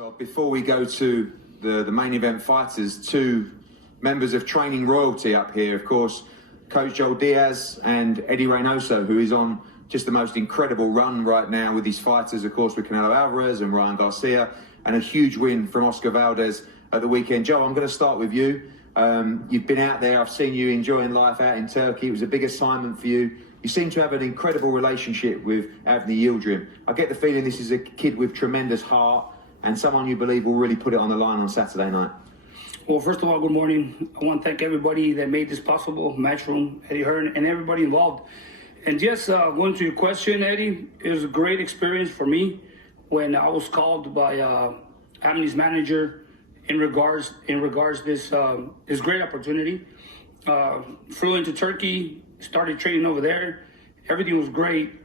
So before we go to the main event fighters, two members of training royalty up here, of course, Coach Joel Diaz and Eddy Reynoso, who is on just the most incredible run right now with his fighters, of course, with Canelo Alvarez and Ryan Garcia, and a huge win from Oscar Valdez at the weekend. Joel, I'm going to start with you. You've been out there. I've seen you enjoying life out in Turkey. It was a big assignment for you. You seem to have an incredible relationship with Avni Yildirim. I get the feeling this is a kid with tremendous heart and someone you believe will really put it on the line on Saturday night. Well, first of all, good morning. I want to thank everybody that made this possible, Matchroom, Eddy Hearn, and everybody involved. And just going to your question, Eddie, it was a great experience for me when I was called by Avni's manager in regards this great opportunity. Flew into Turkey, started training over there. Everything was great.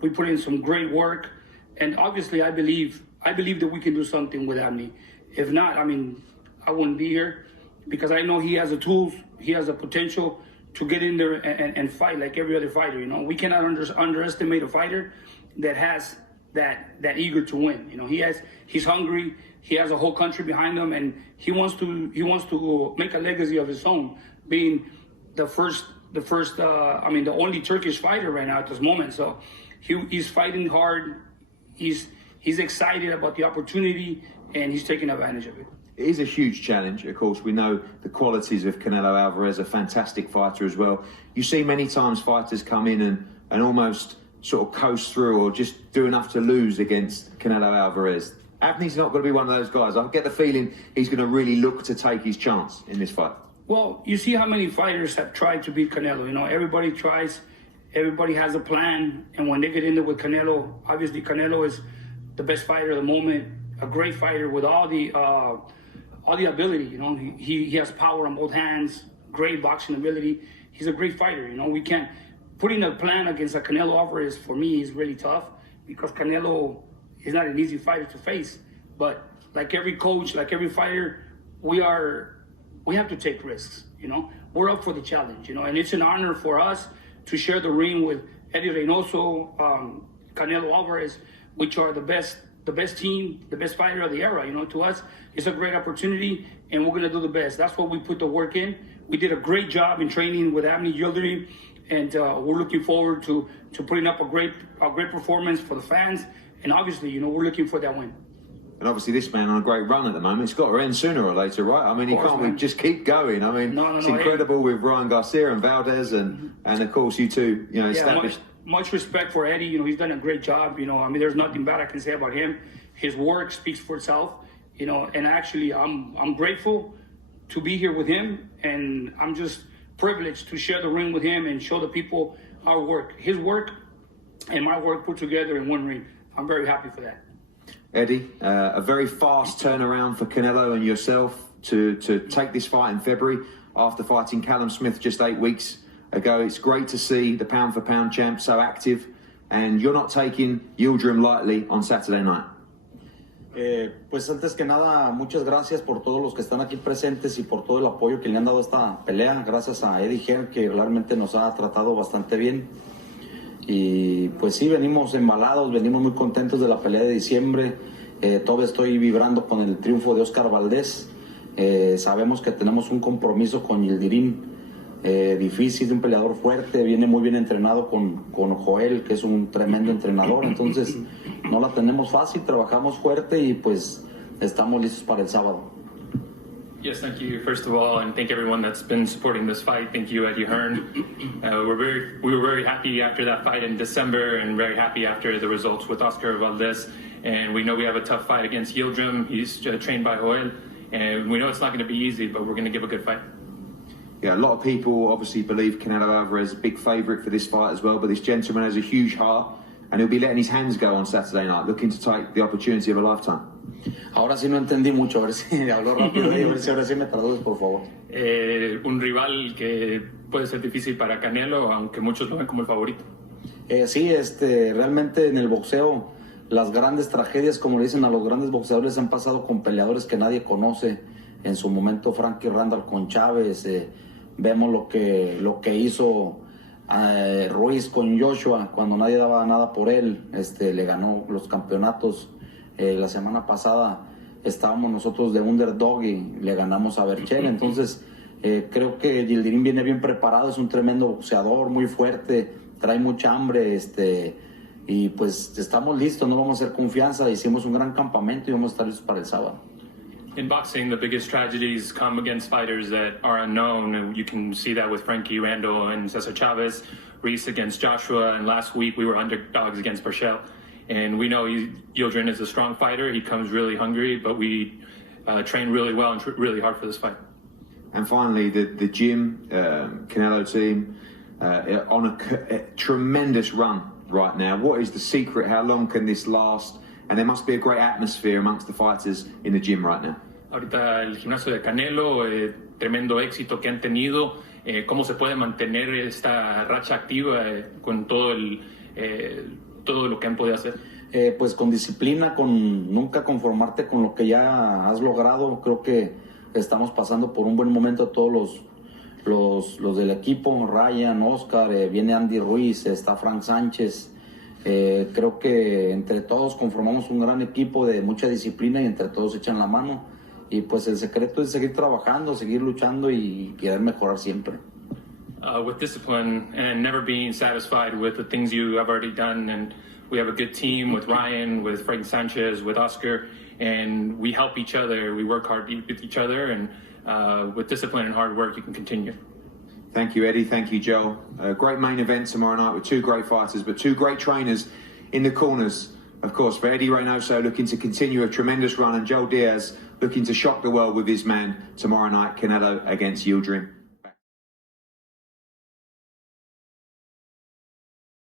We put in some great work, and obviously, I believe that we can do something with Avni. If not, I mean, I wouldn't be here because I know he has the tools, he has the potential to get in there and fight like every other fighter. You know, we cannot underestimate a fighter that has that eager to win. You know, he's hungry. He has a whole country behind him, and he wants to make a legacy of his own, being the only Turkish fighter right now at this moment. So he's fighting hard. He's excited about the opportunity, and he's taking advantage of it. It is a huge challenge. Of course, we know the qualities of Canelo Alvarez, a fantastic fighter as well. You see many times fighters come in and almost sort of coast through or just do enough to lose against Canelo Alvarez. Avni's not going to be one of those guys. I get the feeling he's going to really look to take his chance in this fight. Well, you see how many fighters have tried to beat Canelo. You know, everybody tries, everybody has a plan, and when they get in there with Canelo, obviously Canelo is the best fighter at the moment, a great fighter with all the ability. You know, he has power on both hands, great boxing ability. He's a great fighter. You know, we can't putting a plan against a Canelo Alvarez for me is really tough because Canelo is not an easy fighter to face. But like every coach, like every fighter, we have to take risks. You know, we're up for the challenge. You know, and it's an honor for us to share the ring with Eddy Reynoso, Canelo Alvarez, which are the best team, the best fighter of the era. You know, to us, it's a great opportunity, and we're gonna do the best. That's what we put the work in. We did a great job in training with Avni Yildirim, and we're looking forward to putting up a great performance for the fans. And obviously, you know, we're looking for that win. And obviously, this man on a great run at the moment. It's got to end sooner or later, right? I mean, he can't just keep going. I mean, it's incredible with Ryan Garcia and Valdez, and of course, you two, you know, established. Much respect for Eddie. You know, he's done a great job. You know, I mean, there's nothing bad I can say about him. His work speaks for itself. You know, and actually, I'm grateful to be here with him, and I'm just privileged to share the ring with him and show the people our work, his work, and my work put together in one ring. I'm very happy for that. Eddie, a very fast turnaround for Canelo and yourself to take this fight in February after fighting Callum Smith just 8 weeks ago. It's great to see the pound-for-pound champ so active, and you're not taking Yildirim lightly on Saturday night. Pues antes que nada, muchas gracias por todos los que están aquí presentes y por todo el apoyo que le han dado a esta pelea. Gracias a Eddy Hearn, que realmente nos ha tratado bastante bien. Y pues sí, venimos embalados, venimos muy contentos de la pelea de diciembre. Todavía estoy vibrando con el triunfo de Oscar Valdez. Sabemos que tenemos un compromiso con Yildirim difícil, un peleador fuerte, viene muy bien entrenado con Joel, que es un tremendo entrenador. Entonces no la tenemos fácil, trabajamos fuerte y pues estamos listos para el sábado. Yes, thank you, first of all, and thank everyone that's been supporting this fight. Thank you, Eddy Hearn. We were very happy after that fight in December, and very happy after the results with Oscar Valdez. And we know we have a tough fight against Yildirim. He's trained by Joel, and we know it's not going to be easy, but we're going to give a good fight. Yeah, a lot of people obviously believe Canelo Alvarez is a big favourite for this fight as well, but this gentleman has a huge heart, and he'll be letting his hands go on Saturday night, looking to take the opportunity of a lifetime. Ahora sí no entendí mucho, a ver si hablo rápido y a ver si ahora sí me traduces, por favor. Un rival que puede ser difícil para Canelo, aunque muchos lo ven como el favorito. Sí, realmente en el boxeo, las grandes tragedias, como le dicen a los grandes boxeadores, han pasado con peleadores que nadie conoce. En su momento Frankie Randall con Chávez, vemos lo que hizo Ruiz con Joshua cuando nadie daba nada por él, le ganó los campeonatos. La semana pasada estábamos nosotros de underdog y le ganamos a Berchel. Entonces creo que Yildirim viene bien preparado, es un tremendo boxeador, muy fuerte, trae mucha hambre, y pues estamos listos, no vamos a hacer confianza, hicimos un gran campamento y vamos a estar listos para el sábado. In boxing, the biggest tragedies come against fighters that are unknown, and you can see that with Frankie Randall and Cesar Chavez, Reese against Joshua, and last week we were underdogs against Berchel. And we know Yildirim is a strong fighter, he comes really hungry, but we train really well and really hard for this fight. And finally, the gym, Canelo team, on a tremendous run right now. What is the secret? How long can this last? And there must be a great atmosphere amongst the fighters in the gym right now. Ahorita el gimnasio de Canelo, tremendo éxito que han tenido. ¿Cómo se puede mantener esta racha activa con todo lo que han podido hacer? Pues con disciplina, con nunca conformarte con lo que ya has logrado. Creo que estamos pasando por un buen momento todos los del equipo, Ryan, Oscar, viene Andy Ruiz, está Frank Sánchez. Creo que entre todos conformamos un gran equipo de mucha disciplina y entre todos echan la mano. Y pues el secreto es seguir trabajando, seguir luchando y querer mejorar siempre. With discipline and never being satisfied with the things you have already done. And we have a good team with Ryan, with Frank Sanchez, with Oscar, and we help each other. We work hard with each other, and with discipline and hard work, you can continue. Thank you, Eddie. Thank you, Joel. Great main event tomorrow night with two great fighters, but two great trainers in the corners. Of course, for Eddy Reynoso, looking to continue a tremendous run, and Joel Diaz looking to shock the world with his man tomorrow night, Canelo against Yildirim.